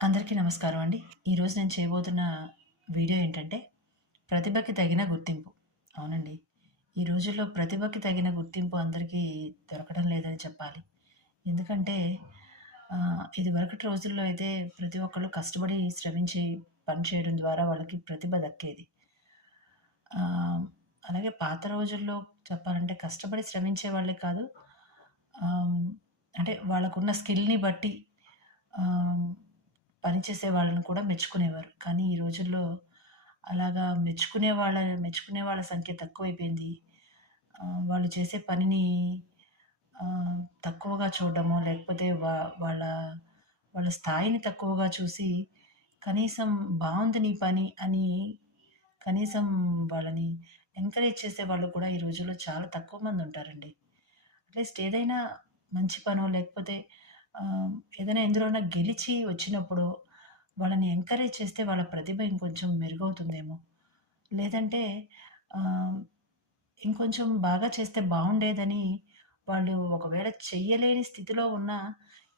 అందరికీ నమస్కారం అండి. ఈరోజు నేను చేయబోతున్న వీడియో ఏంటంటే, ప్రతిభకి తగిన గుర్తింపు. అవునండి. ఈ రోజుల్లో ప్రతిభకి తగిన గుర్తింపు అందరికీ దొరకడం లేదని చెప్పాలి. ఎందుకంటే ఇదివరకటి రోజుల్లో అయితే ప్రతి ఒక్కళ్ళు కష్టపడి శ్రమించి పని చేయడం ద్వారా వాళ్ళకి ప్రతిభ దక్కేది. అలాగే పాత రోజుల్లో చెప్పాలంటే కష్టపడి శ్రమించే వాళ్ళే కాదు. అంటే వాళ్ళకున్న స్కిల్‌ని బట్టి పనిచేసే వాళ్ళని కూడా మెచ్చుకునేవారు. కానీ ఈ రోజుల్లో అలాగా మెచ్చుకునే వాళ్ళ మెచ్చుకునే వాళ్ళ సంఖ్య తక్కువైపోయింది. వాళ్ళు చేసే పనిని తక్కువగా చూడడమో, లేకపోతే వా వాళ్ళ వాళ్ళ స్థాయిని తక్కువగా చూసి, కనీసం బాగుంది నీ పని అని కనీసం వాళ్ళని ఎంకరేజ్ చేసే వాళ్ళు కూడా ఈ రోజుల్లో చాలా తక్కువ మంది ఉంటారండి అట్‌లీస్ట్ ఏదైనా మంచి పనో లేకపోతే ఏదైనా ఎందులోనైనా గెలిచి వచ్చినప్పుడు వాళ్ళని ఎంకరేజ్ చేస్తే వాళ్ళ ప్రతిభ ఇంకొంచెం మెరుగవుతుందేమో. లేదంటే ఇంకొంచెం బాగా చేస్తే బాగుండేదని వాళ్ళు ఒకవేళ చెయ్యలేని స్థితిలో ఉన్నా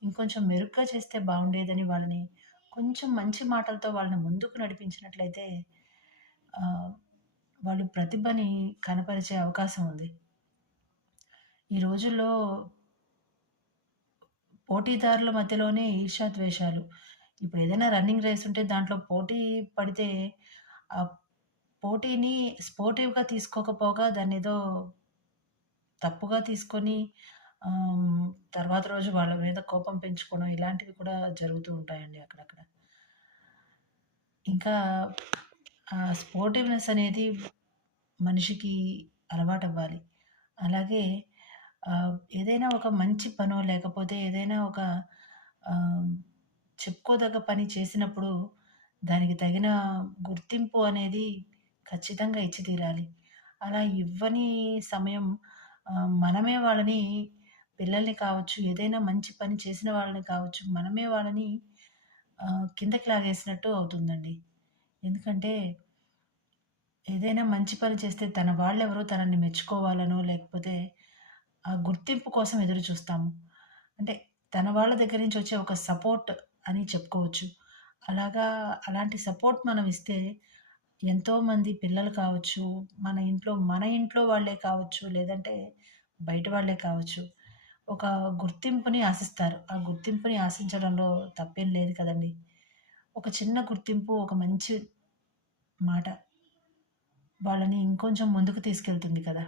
ఇంకొంచెం మెరుగ్గా చేస్తే బాగుండేదని వాళ్ళని కొంచెం మంచి మాటలతో వాళ్ళని ముందుకు నడిపించినట్లయితే వాళ్ళు ప్రతిభని కనపరిచే అవకాశం ఉంది. ఈ రోజుల్లో పోటీదారుల మధ్యలోనే ఈర్షాద్వేషాలు ఇప్పుడు ఏదైనా రన్నింగ్ రేస్ ఉంటే దాంట్లో పోటీ పడితే, ఆ పోటీని స్పోర్టివ్‌గా తీసుకోకపోగా దాన్ని ఏదో తప్పుగా తీసుకొని తర్వాత రోజు వాళ్ళ మీద కోపం పెంచుకోవడం ఇలాంటివి కూడా జరుగుతూ ఉంటాయండి అక్కడక్కడ. ఇంకా ఆ స్పోర్టివ్‌నెస్ అనేది మనిషికి అలవాటవ్వాలి. అలాగే ఏదైనా ఒక మంచి పనో లేకపోతే ఏదైనా ఒక చెప్పుకోదగ్గ పని చేసినప్పుడు దానికి తగిన గుర్తింపు అనేది ఖచ్చితంగా ఇచ్చి తీరాలి. అలా ఇవ్వని సమయం మనమే వాళ్ళని పిల్లల్ని కావచ్చు, ఏదైనా మంచి పని చేసిన వాళ్ళని కావచ్చు, మనమే వాళ్ళని కిందకి లాగేసినట్టు అవుతుందండి. ఎందుకంటే ఏదైనా మంచి పని చేస్తే తన వాళ్ళెవరో తనని మెచ్చుకోవాలనో, లేకపోతే ఆ గుర్తింపు కోసం ఎదురు చూస్తాము. అంటే తన వాళ్ళ దగ్గర నుంచి వచ్చే ఒక సపోర్ట్ అని చెప్పుకోవచ్చు. అలాగా అలాంటి సపోర్ట్ మనం ఇస్తే ఎంతోమంది పిల్లలు కావచ్చు, మన ఇంట్లో మన ఇంట్లో వాళ్ళే కావచ్చు, లేదంటే బయట వాళ్ళే కావచ్చు. ఒక గుర్తింపుని ఆశిస్తారు. ఆ గుర్తింపుని ఆశించడంలో తప్పేం లేదు కదండీ! ఒక చిన్న గుర్తింపు, ఒక మంచి మాట వాళ్ళని ఇంకొంచెం ముందుకు తీసుకెళ్తుంది కదా!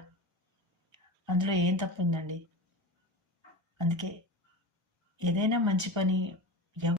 అందులో ఏం తప్పుందండి? అందుకే ఏదైనా మంచి పని